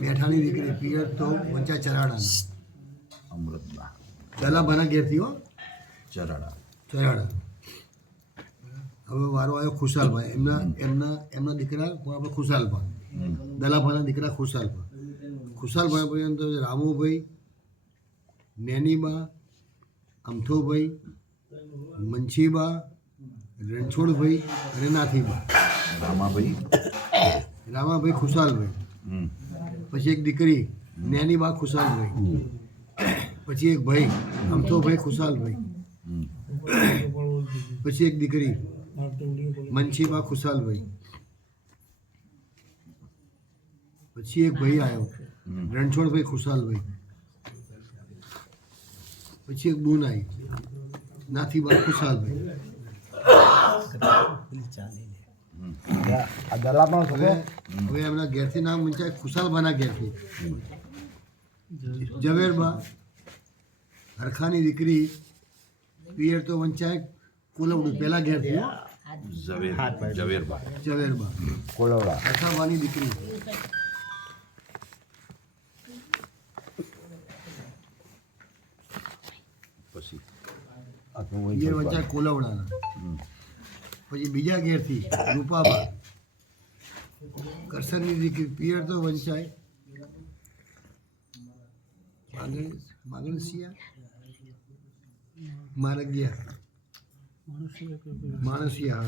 મેઠાની દીકરી પિયર તો વંચા ચરાડા અમૃતના દલાભાના ઘેરથી હો ચરાડા ચરાડા. હવે વારો આવ્યો ખુશાલભાઈ. એમના દીકરા કોણ આપણે ખુશાલભાઈ, દલાભાના દીકરા ખુશાલભાઈ. ખુશાલભાઈ પર્યંત રામુભાઈ, નેનીબા, અમથુભાઈ, મંછીબા, રણછોડભાઈ અને નાથીબા. રામાભાઈ ખુશાલભાઈ, પછી એક દીકરી નેનીબા ખુશાલભાઈ, પછી એક ભાઈ અમથોભાઈ ખુશાલભાઈ, પછી એક દીકરી મંછીબા ખુશાલભાઈ, પછી એક ભાઈ આવ્યો રણછોડભાઈ ખુશાલભાઈ, પછી એક બૂન આવી નાથીબા ખુશાલભાઈ. હવે એમના ઘેરથી નામ વંચાય ખુશાલભાના ઘેરથી ઝવેરબા, હરખાની દીકરી પિયર તો વંચાય કોલવડું પેલા ઘેરથી ઝવેરબા કોલવડા હરખાબાની દીકરી. પછી પિયર વંચાય કોલવડાના. પછી બીજા ઘેરથી રૂપાબા, કરસનની દીકરી પિયર તો વંચાય માગણસિયા મારગિયા માણસિયા.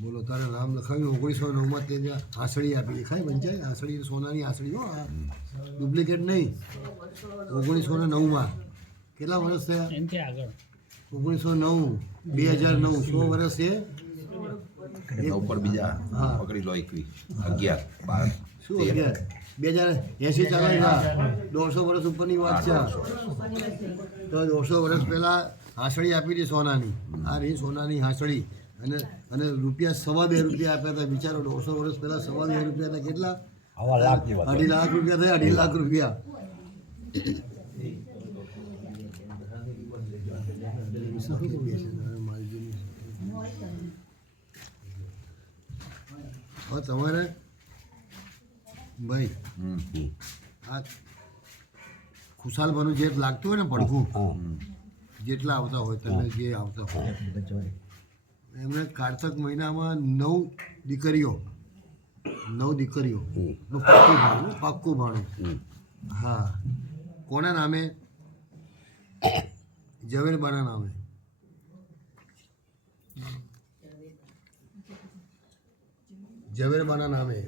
બોલો તારા નામ લખાવ્યું 1909 તે હાંસળી આપી ખાય વંચાય. હાંસળી સોનાની હાંસળી હો, ડુપ્લિકેટ નહીં. 1909 કેટલા વર્ષ થયા? 1909 2009 100 વર્ષ છે. ઉપર બીજા પકડી લો 21 11 12 શું 11 2080 ચાલે 150 વર્ષ ઉપરની વાત છે. તો 150 વર્ષ પહેલાં હાંસળી આપી હતી સોનાની. આ રહી સોનાની હાંસળી. અને રૂપિયા 2.5 રૂપિયા આપ્યા હતા. બિચારો 150 વર્ષ પહેલાં 2.5 રૂપિયા હતા. કેટલા? 2.5 લાખ રૂપિયા થયા. 2.5 લાખ રૂપિયા. હવે તમારે ભાઈ આ ખુશાલભાઈનું જે લાગતું હોય ને પડખું, જેટલા આવતા હોય તમે જે આવતા હોય એમને કારતક મહિનામાં 9 દીકરીઓ નું પાક્કું ભાણું. હા, કોના નામે? ઝવેરબાના નામે. ઝવેરબાના નામે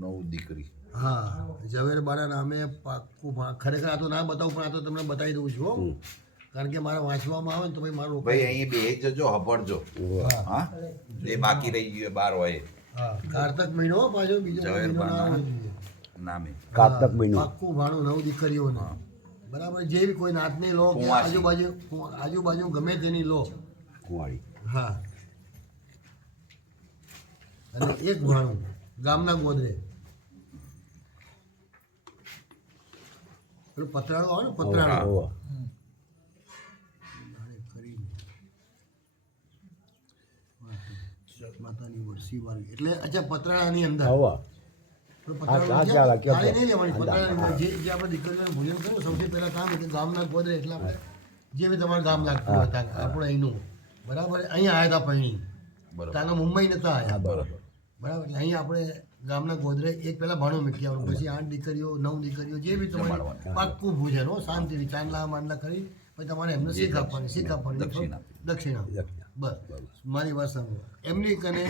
9 દીકરી. હા, ઝવેરબાના નામે પાક્કું. ખરેખર આ તો ના બતાવું, પણ આ તો તમને બતાવી દઉં છું હો. કારણ કે મારા વાંચવામાં આવે ને તો ભાઈ મારું ભાઈ અહીં બે જજો હપડજો. હા, એ બાકી રહી ગયું 12 હોય. હા, કારતક મહિનો પાછો બીજો મહિનો ના હોય નામે કારતક મહિનો પાક્કું ભાણું 9 દીકરીઓને. બરાબર, જે બી કોઈ નાતની લો કે આજુબાજુ ગમે તેની લો. કુંવારી. હા, અને એક ભાણું ગામના ગોદરે. પેલું પતરાળું આવે ને પતરાળું. માતાની વરસી વાળી એટલે અચ્છા પતરાળાની અંદર જે આપણે દીકરીઓને ભોજન કર્યું સૌથી પહેલાં કામ કે ગામના ગોદરે. એટલે આપણે જે બી તમારું ગામ લાગતું હતા આપણે અહીંનું બરાબર. અહીંયા આવ્યા હતા પૈણી, ત્યાં મુંબઈ નતા આવ્યા. બરાબર. એટલે અહીંયા આપણે ગામના ગોદરે એક પહેલાં ભાણું મૂકી આવવાનું. પછી 8 દીકરીઓ 9 દીકરીઓ જે બી તમારે પાક્કું ભોજન હો, શાંતિથી ચાંદલા માંડલા કરી પછી તમારે એમને શીખ આપવાની દક્ષિણા. બસ મારી વાત સાંભળો. એમની કને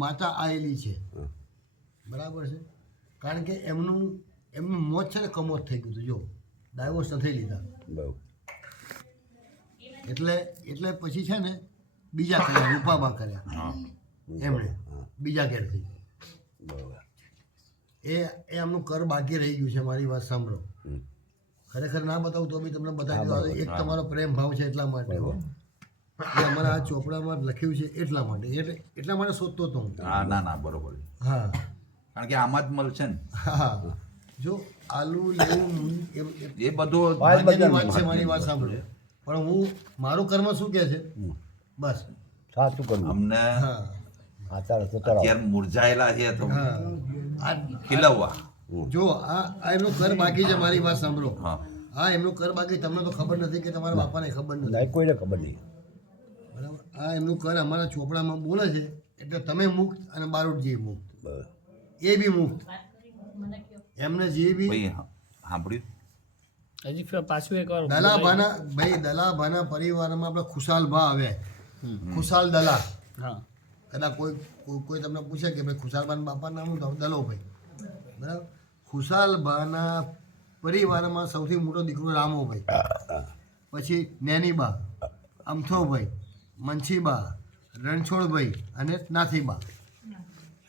માતા આવેલી છે બરાબર છે. કારણ કે એમનું મોત છે ને કમોત થઈ ગયું હતું. જો ડાયવોર્સ નથી લીધા એટલે પછી છે ને બીજા કર્યા, રૂપાબા કર્યા એમણે બીજા ઘેરથી. એ એમનું કર બાકી રહી ગયું છે. મારી વાત સાંભળો. ખરેખર ના બતાવું તો બી તમને બતાવી દઉં. એક તમારો પ્રેમ ભાવ છે એટલા માટે. એ અમારા આ ચોપડામાં લખ્યું છે એટલા માટે. એટલા માટે શોધતો હતો હું. ના બરોબર. હા, કારણ કે આમાં જ મળશે ને. હા, જો આલુ લેવું એ બધું ભાગ્યની વાત છે. મારી વાત સાંભળો. પણ મારું કર્મ શું કહે છે? બસ સાચું કરવું. અમને હા, અત્યારે મુરઝાયેલા છે તો હા આ ખીલવવા. જો આ એમનું ઘર બાકી છે, મારી વાત સાંભળો. હા હા એમનું ઘર બાકી, તમને તો ખબર નથી કે તમારા બાપાને ખબર નથી, કોઈને ખબર નહીં. બરાબર. આ એમનું ઘર અમારા ચોપડામાં બોલે છે, એટલે તમે મુક્ત અને બારોટજી મુક્ત, એ બી મુક્ત. એમને જે બી ભાઈ સાંભળ્યું હજી પાછું એક વાર દલાભાના પરિવારમાં આપણે ખુશાલભા આવ્યા, ખુશાલ દલા. હા કદાચ કોઈ તમને પૂછે કે ભાઈ ખુશાલભાના બાપાનું નામ શું, તો દલોભાઈ, બરાબર. ખુશાલભાના પરિવારમાં સૌથી મોટો દીકરો રામોભાઈ, પછી નેનીબા, અમથોભાઈ, મંછીબા, રણછોડભાઈ અને નાથીબા,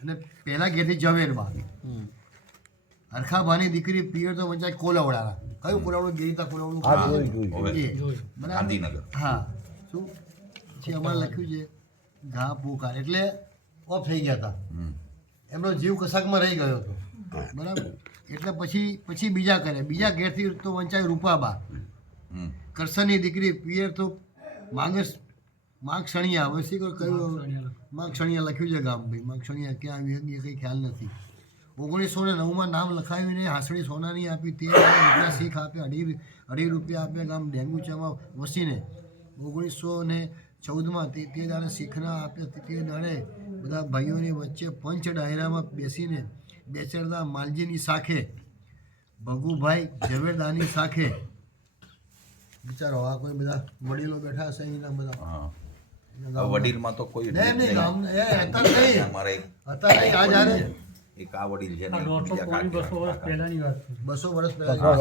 અને પહેલા ઘેરથી ઝવેરબા. હરખાભાની દીકરી પિયર તો વંચાય કોલાવડાના. કયું કોલાવડું? ગીરીતા કોલાવડું. બરાબર. ગાંધીનગર. હા શું પછી અમારે લખ્યું છે ઘા પોકાર, એટલે ઓફ થઈ ગયા હતા. એમનો જીવ કશાકમાં રહી ગયો હતો, બરાબર. એટલે પછી બીજા કરે, બીજા ઘેરથી તો વંચાય રૂપાબા, કરસનની દીકરી પિયર તો માગસણિયા. હવે શી કયું માગસણિયા લખ્યું છે ગામ, ભાઈ માગસણિયા ક્યાં આવ્યું એ કંઈ ખ્યાલ નથી. 1909 નામ લખાવીને હાંસળી સોનાની આપી, 13 રૂપિયા શીખ આપ્યા, અઢી રૂપિયા આપ્યા ગામ ડેંગુચામાં વસીને. 1914 તે દાડે શીખના આપ્યા, તે દાડે બધા ભાઈઓની વચ્ચે પંચ ડાયરામાં બેસીને બેચરદા માલજીની સાખે, ભગુભાઈ ઝવેરદાની સાખે. વિચારો આ કોઈ બધા વડીલો બેઠા હશે અહીંના બધા. હા વડીલમાં તો કોઈ નહીં નહીં ગામ અત્યારે નહીં, અમારે અત્યારે નહીં. આ જ્યારે એક આ વડીલ છે ને, 200 વર્ષ પહેલાની વાત છે. 200 વર્ષ પહેલા